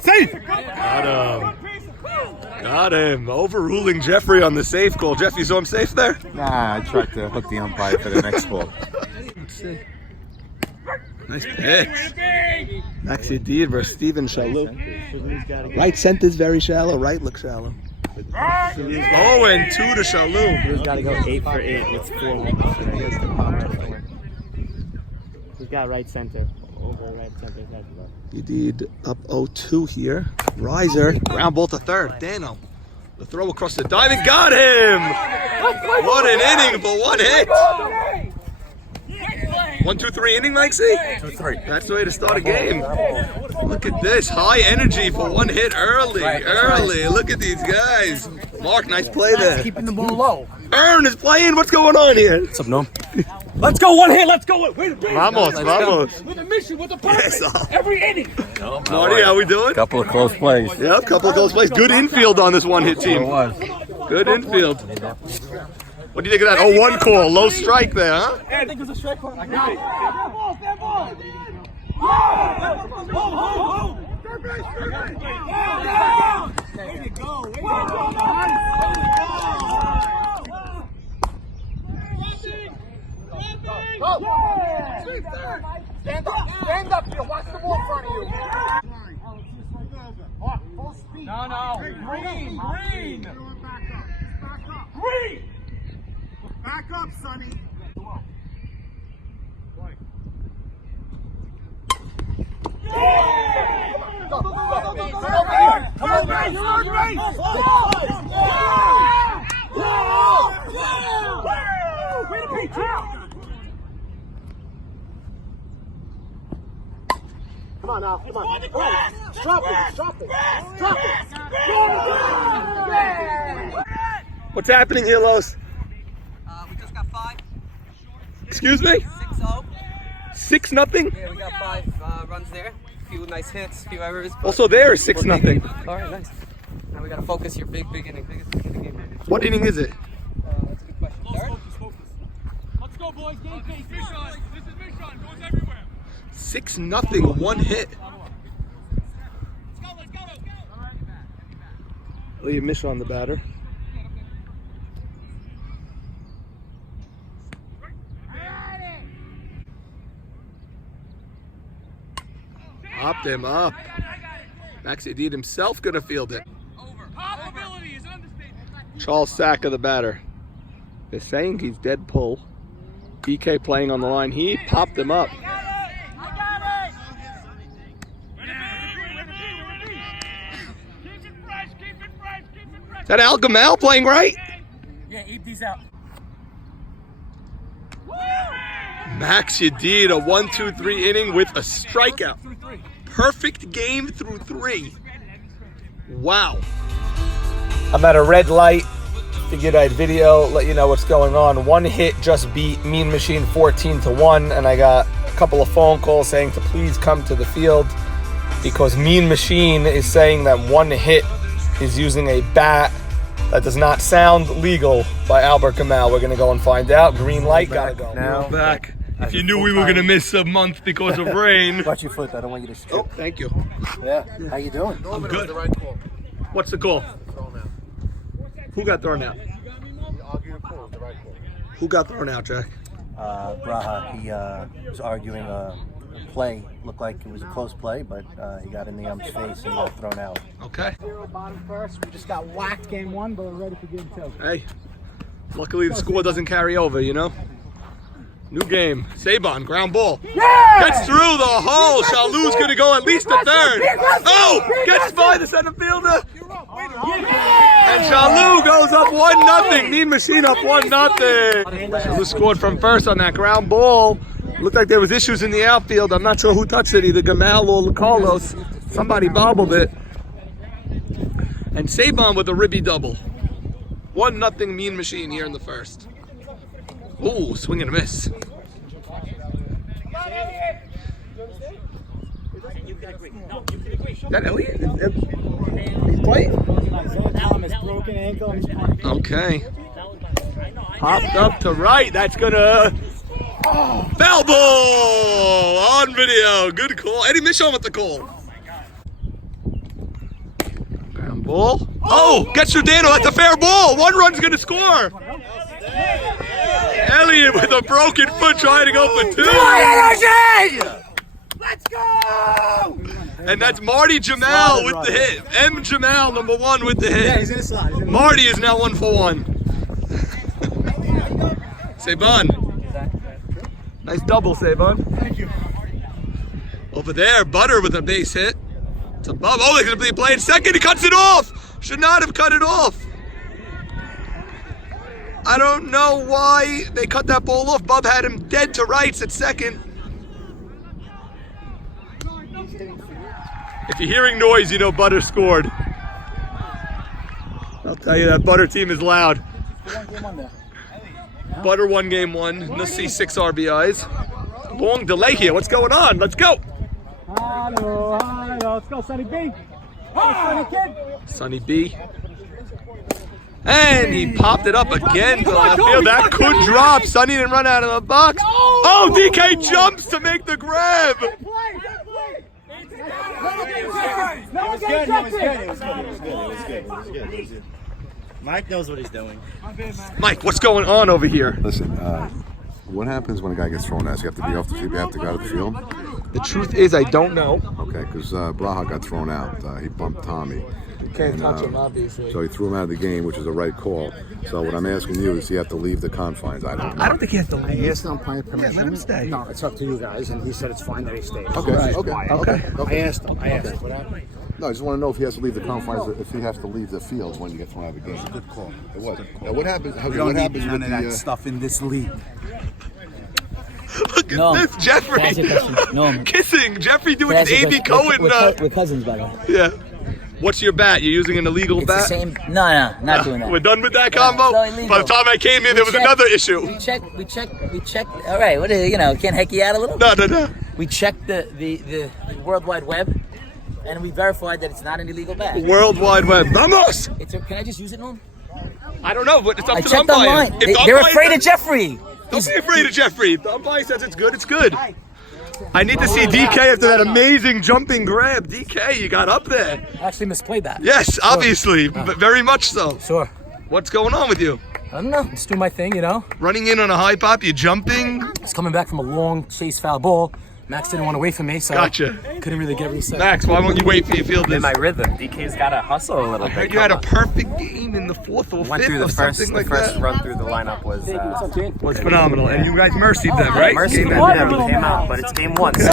Safe! Got him. Got him. Overruling Jeffrey on the safe call. Jeff, you saw him safe there? Nah, I tried to hook the umpire for the next ball. Let's see. Nice pitch. Maxi Deed versus Steven Shalou. Right center's very shallow. Right looks shallow. Oh, and 2 to Shalou. He's got to go 8 for 8. It's 4-1. He's got right center. Over right center. Deed up 0-2 here. Riser. Ground ball to third. Dano. The throw across the dive and got him! What an inning for one hit! 1-2-3 inning, Maxie? 2-3. That's the way to start a game. Look at this. High energy for one hit early. Look at these guys. Mark, nice play there. Keeping the ball low. Ern is playing. What's going on here? What's up, Norm? Let's go, one hit, let's go. Wait, Vamos. with a mission, with a purpose. Yes, every inning. Marty, how we doing? Couple of close plays. Yep, couple of close plays. Good infield on this one-hit team. It was. Good infield. What do you think of that? Oh, one call. Low strike there, huh? I think it's a strike one. I got it. Stand ball. Way to go. Stand up here. Watch the ball in front of you. Full speed. No. Green. Back up, Sonny. Come on now, come on. Drop it. What's happening here, Los? We just got 5. Excuse me? 6-0. 6-0? Yeah, we got 5 runs there. A few nice hits, a few errors. Also there is 6-0. All right, nice. Now we got to focus your big inning. Biggest inning of the game. What inning is it? That's a good question. Third? Let's go, boys. Game pace. Mission. This is mission. Goes everywhere. 6-0, one hit. Let's go. Leave Mission on the batter. Popped him up. Maxi Deed himself gonna field it. Probability is an understatement. Charles Sack of the batter. They're saying he's dead pull. BK playing on the line. He popped him up. Is that Al Gamal playing right? Yeah, eat these out. Maxi Deed, a 1-2-3 inning with a strikeout. Perfect game through 3. Wow. I'm at a red light. Figured I'd video, let you know what's going on. One hit just beat Mean Machine 14-1, and I got a couple of phone calls saying to please come to the field because Mean Machine is saying that one hit is using a bat that does not sound legal by Albert Gamal. We're gonna go and find out. Green light, gotta go. Now. We're back. If you knew we were gonna miss a month because of rain. Watch your foot. I don't want you to strip. Oh, thank you. Yeah. How you doing? I'm good. What's the call? Who got thrown out? Who got thrown out, Jack? Braha. He was arguing a play. Looked like it was a close play, but he got in the ump's face and got thrown out. Okay. Bottom first. We just got whacked game 1, but we're ready for game 2. Hey, luckily the score doesn't carry over, you know? New game. Saban, ground ball. Gets through the hole. Shalou's going to go at least to third. Oh, gets by the center fielder. And Shalou goes up 1-0. Mean Machine up 1-0. Shalou scored from first on that ground ball. Looked like there was issues in the outfield. I'm not sure who touched it, either Gamal or Carlos. Somebody bobbled it. And Saban with a ribby double. 1-0 Mean Machine here in the first. Ooh, swing and a miss. Is that Elliott? He's playing? Broken ankle. Okay. Popped up to right. That's gonna... Foul ball on video. Good call. Eddie Michon with the call. Ball. Oh, gets Giordano. That's a fair ball. One run's going to score. Elliott with a broken foot trying to go for 2. Let's go! And that's Marty Jamal with the hit. M. Jamal, number 1 with the hit. Yeah, he's gonna slide. Marty is now 1 for 1. Saban. Nice double, Saban. Thank you. Over there, Butter with a base hit. It's above. Oh, they're going to be playing second. He cuts it off. Should not have cut it off. I don't know why they cut that ball off. Bub had him dead to rights at second. If you're hearing noise, you know Butter scored. I'll tell you that Butter team is loud. Butter won game 1. Nussi 6 RBIs. Long delay here. What's going on? Let's go. Hello. Let's go, Sonny B. Sonny kid. Sonny B. And he popped it up again to left field. That could drop. Sonny didn't run out of the box. Oh, DK jumps to make the grab. It was good. Mike knows what he's doing. Mike, what's going on over here? Listen, what happens when a guy gets thrown at? You have to be off the field. You have to go out of the field. The truth is, I don't know. Okay, because Braha got thrown out. He bumped Tommy. You can't touch him, obviously. So he threw him out of the game, which is the right call. So what I'm asking you is, he have to leave the confines. I don't know. I don't think he has to leave. I asked him for permission. let him stay. No, it's up to you guys, and he said it's fine that he stays. Okay, He's okay, quiet. okay. I asked him. What happened? No, I just want to know if he has to leave the confines, if he has to leave the field when you get thrown out of the game. Good call. It was. Now, what happens? We don't What need happens none with of that the? stuff in this league. Look at No. this, Jeffrey. Can I ask you a question? No. Kissing. Jeffrey doing Can I his ask you a A.B. question? Cohen. We're cousins, by the way. Yeah. What's your bat? You're using an illegal It's bat? the same. No, not doing that. We're done with that Yeah, combo? it's all illegal. By the time I came in, there was checked- another issue. We checked. All right, what is it? Can't heck you out a little? No. We checked the World Wide Web, and we verified that it's not an illegal bat. World Wide Web. Vamos! Can I just use it, Norm? I don't know, but it's up I to the checked umpire. online. If the They're umpire afraid says- of Jeffrey. Don't be afraid of Jeffrey. The umpire says it's good, it's good. I need to see DK after that amazing jumping grab. DK, you got up there. I actually misplayed that. Yes, obviously, but very much so. Sure. What's going on with you? I don't know. Just do my thing, Running in on a high pop, you jumping? Just coming back from a long chase foul ball. Max didn't want to wait for me, so Gotcha. couldn't really get reset. Max, why won't you wait for your field this? rhythm. DK's got to hustle a little I heard you had a perfect game in the 4th or 5th or something like that. run through the lineup was Was phenomenal, and you guys mercied them, right? mercy. Game Yeah, ended. we came out, but it's game 1. So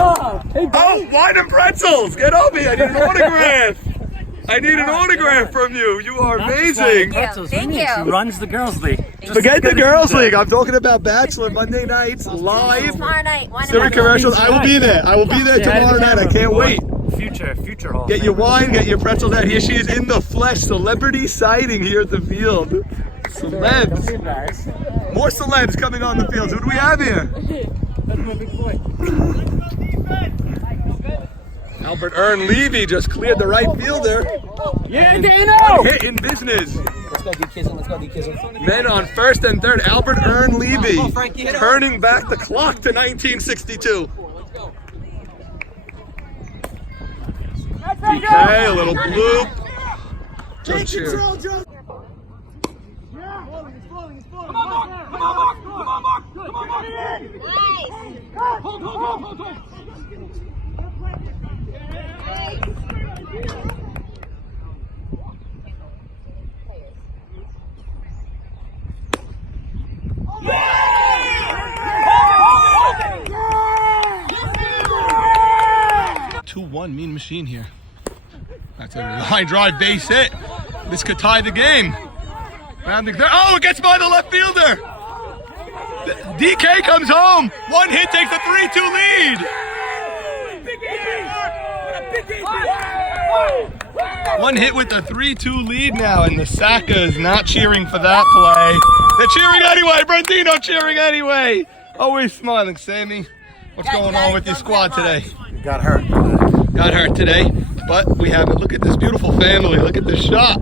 Oh, wine and pretzels! Get over here! I need an autograph! I need an autograph from you! You are amazing! Thank you. runs the girls' league. Forget the girls' league. I'm talking about Bachelor Monday nights live. Tomorrow night, 1 Silver commercials. I will be there. I will be there tomorrow night. I can't wait. Future Hall. Get your wine, get your pretzels out. Here she is in the flesh. Celebrity sighting here at the field. Celebs. More celebs coming on the field. Who do we have here? Albert Ern Levy just cleared the right fielder. Yeah, Dano! Hit in business. Let's go, D-Kizzle. Let's go, D-Kizzle. Men on first and third. Albert Ern Levy turning back the clock to 1962. DK, a little bloop. Jump cheer. Come on, Mark! Come on, Mark! Come on, Mark! Come on, Mark! Hold! Yeah! 2-1 Mean Machine here. That's a line drive base hit. This could tie the game. Rounding third. Oh, it gets by the left fielder. DK comes home. One hit takes a 3-2 lead. One hit with the 3-2 lead now, and the Saka is not cheering for that play. They're cheering anyway. Brandino cheering anyway. Always smiling, Sammy. What's going on with your squad today? Got hurt. Got hurt today, but we have it. Look at this beautiful family. Look at this shot.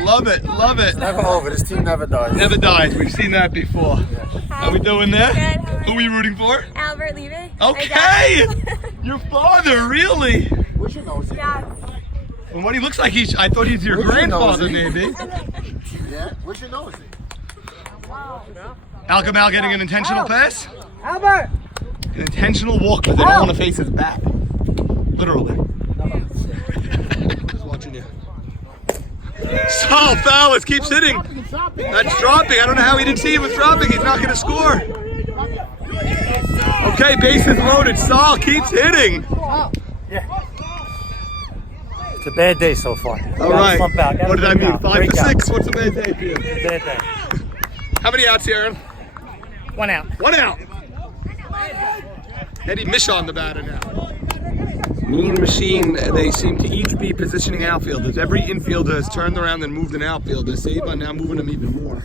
Love it, love it. Never over. This team never dies. Never dies. We've seen that before. How we doing there? Good. Who are you rooting for? Albert Levy. Okay. Your father, really? Yeah. From what he looks like, I thought he's your grandfather, maybe. Yeah? Where's your nose? Al-Gamal getting an intentional pass. Albert! An intentional walk, but they don't want to face his back. Literally. Just watching you. Saul Fowles keeps hitting. That's dropping. I don't know how he didn't see it was dropping. He's not going to score. Okay, bases loaded. Saul keeps hitting. It's a bad day so far. All right. What did I mean? 5 Break for out. 6. What's a bad day for you? Bad day. How many outs here, Aaron? 1 out. 1 out. Eddie Michon the batter now. Mean Machine, they seem to each be positioning outfielders. Every infielder has turned around and moved an outfielder. Saban now moving them even more.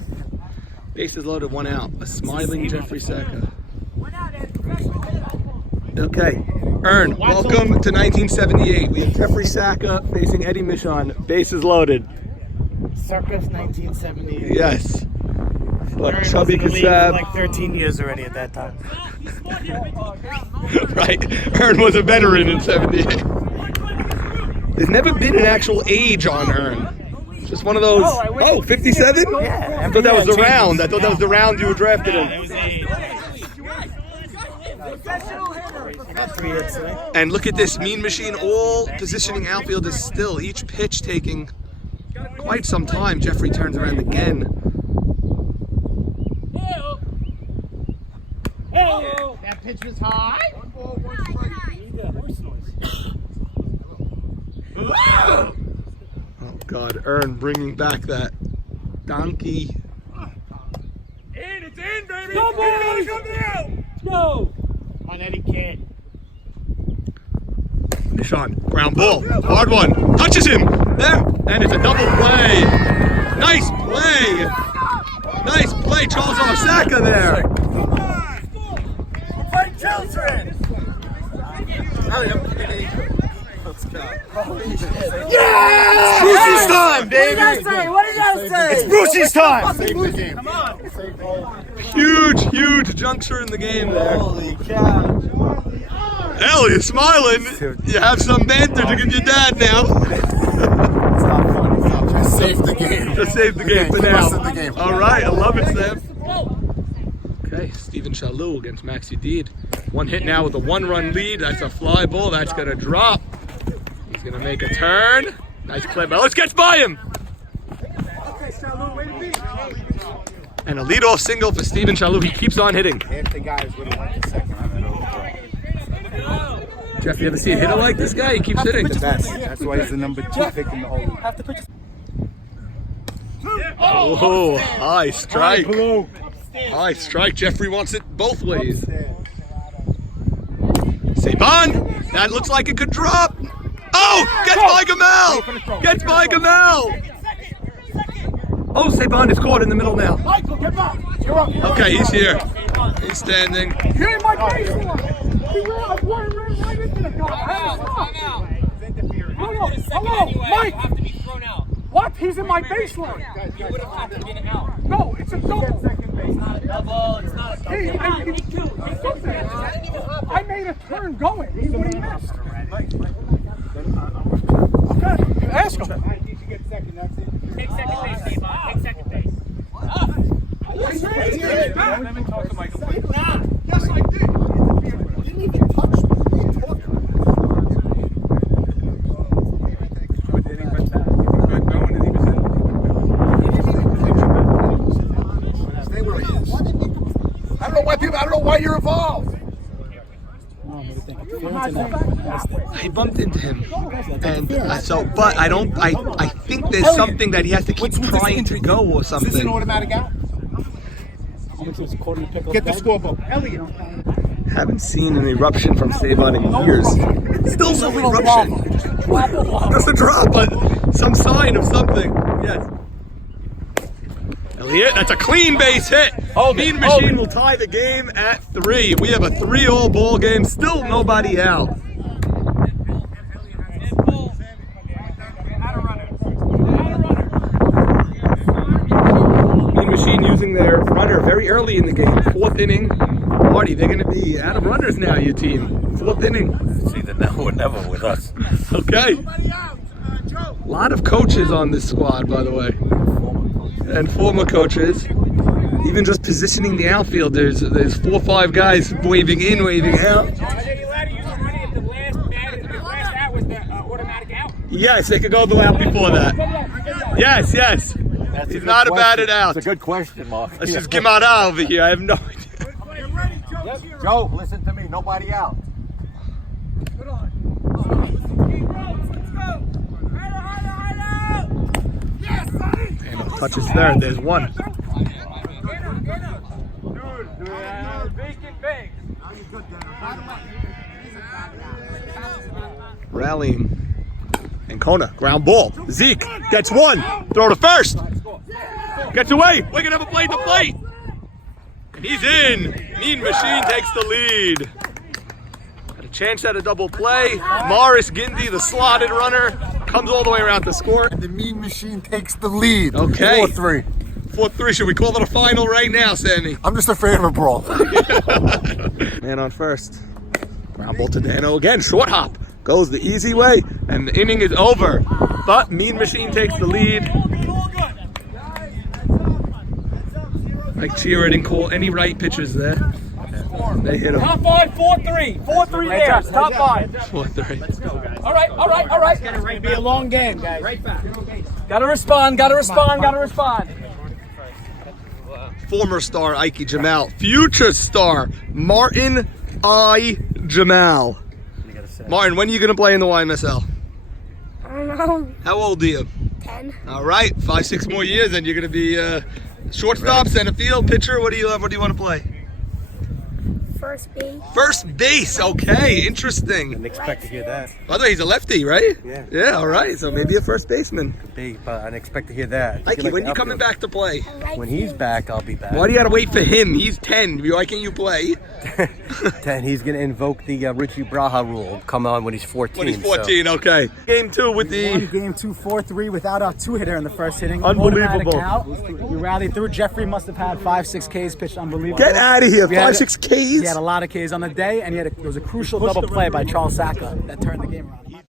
Bases loaded, 1 out. A smiling Jeffrey Saka. Okay, Ern, welcome to 1978. We have Jeffrey Saka facing Eddie Michon. Bases loaded. Circus 1978. Yes. Like Aaron Chubby was in the league for Kassab. like 13 years already at that time. Right. Ern was a veteran in 78. There's never been an actual age on Ern. Just one of those. Oh, 57? Yeah. I thought that was the round. I thought that was the round you were drafted in. It was a 3 hits today. And look at this Mean Machine, all positioning outfielders still. Each pitch taking quite some time. Jeffrey turns around again. That pitch was high. Oh God, Ern bringing back that donkey. It's in, baby! Go, boys! Go! On Eddie can't. Sean, ground ball, hard one, touches him, there, and it's a double play. Nice play. Nice play, Charles Saka there. Fight children! Brucey's time, baby. What did I say? It's Brucey's time. Save the game. Huge juncture in the game there. Holy cow. Hell, you're smiling. You have some banter to give your dad now. Just save the game. Just save the game for Keep now. us in the game. All right, I love it, Sam. Okay, Stephen Shalou against Maxi Deed. 1 hit now with a 1-run lead. That's a fly ball. That's going to drop. He's going to make a turn. Nice play, but let's get by him. And a leadoff single for Stephen Shalou. He keeps on hitting. If the guys would have went to second, I don't know. Jeff, you ever see a hitter like this guy? He keeps hitting. The best. That's why he's the number 2 pick in the whole league. Oh, high strike. High strike. Jeffrey wants it both ways. Saban, that looks like it could drop. Oh, gets by Gamal. Gets by Gamal. Oh, Saban is caught in the middle now. Michael, get back! You're up! Okay, he's here. He's standing. You're in my baseline! He ran right into the guy! Hello, Mike! What? He's in my baseline! He would have had to get out. No, it's a double! It's not a double, it's not a double. Hey, I made a turn going. He would have missed. Okay, ask him. Take second base, Devon. Take second base. Yes, I did. You didn't even touch me. What are you talking about? Stay where he is. I don't know why you're involved. I bumped into him, and but I think there's something that he has to keep trying to go or Is this an something. automatic out? Get the scorebook. Elliot. Haven't seen an eruption from Saban in years. Still no eruption. Just a drop, but some sign of something. Yes. Elliott, that's a clean base hit. Mean Machine will tie the game at 3. We have a 3-all ball game. Still nobody out. Mean Machine using their runner very early in the game. 4th inning. Marty, they're going to be out of runners now, your team. 4th inning. It's either now or never with us. Okay. Somebody out. Joe. A lot of coaches on this squad, by the way, and former coaches. Even just positioning the outfield, there's 4 or 5 guys waving in, waving out. Are they allowed to use the money if the last out was the automatic out? Yes, they could go the out before that. Yes. He's not a batted out. It's a good question, Mark. Let's just Gemara over here. I have no idea. Joe, listen to me. Nobody out. And no touches third. There's one. Rallying. And Kona, ground ball. Zeke gets one. Throw to first. Gets away. Wigan have a plate to plate. And he's in. Mean Machine takes the lead. Got a chance at a double play. Morris Gindy, the slotted runner, comes all the way around to score. The Mean Machine takes the lead. Okay. 4-3. 4-3. Should we call it a final right now, Sammy? I'm just afraid of a brawl. Man on first. Ground ball to Dano again. Short hop. Goes the easy way. And the inning is over. But Mean Machine takes the lead. Mike Cheer didn't call any right pitches there. They hit him. Top 5, 4-3. 4-3 there. Top 5. 4-3. All right. It'll be a long game, guys. Right back. Gotta respond. Former star Ike Jamal. Future star Martin I. Jamal. Martin, when are you going to play in the YMSL? I don't know. How old are you? 10. All right, 5-6 more years, and you're going to be shortstop, center field, pitcher. What do you want to play? First base. First base. Okay, interesting. Didn't expect to hear that. By the way, he's a lefty, right? Yeah. Yeah. All right. So maybe a first baseman. Big, but I didn't expect to hear that. Ike, when you coming back to play? When he's back, I'll be back. Why do you got to wait for him? He's 10. Why can't you play? 10. He's going to invoke the Richie Braha rule. Come on when he's 14. When he's 14. Okay. Game 2 with the. Game 2, 4-3 without a 2-hitter in the first inning. Unbelievable. Automatic out. We rallied through. Jeffrey must have had 5-6 Ks pitched. Unbelievable. Get out of here. We had 5-6 Ks. He had a lot of Ks on the day, and there was a crucial double play by Charles Saka that turned the game around.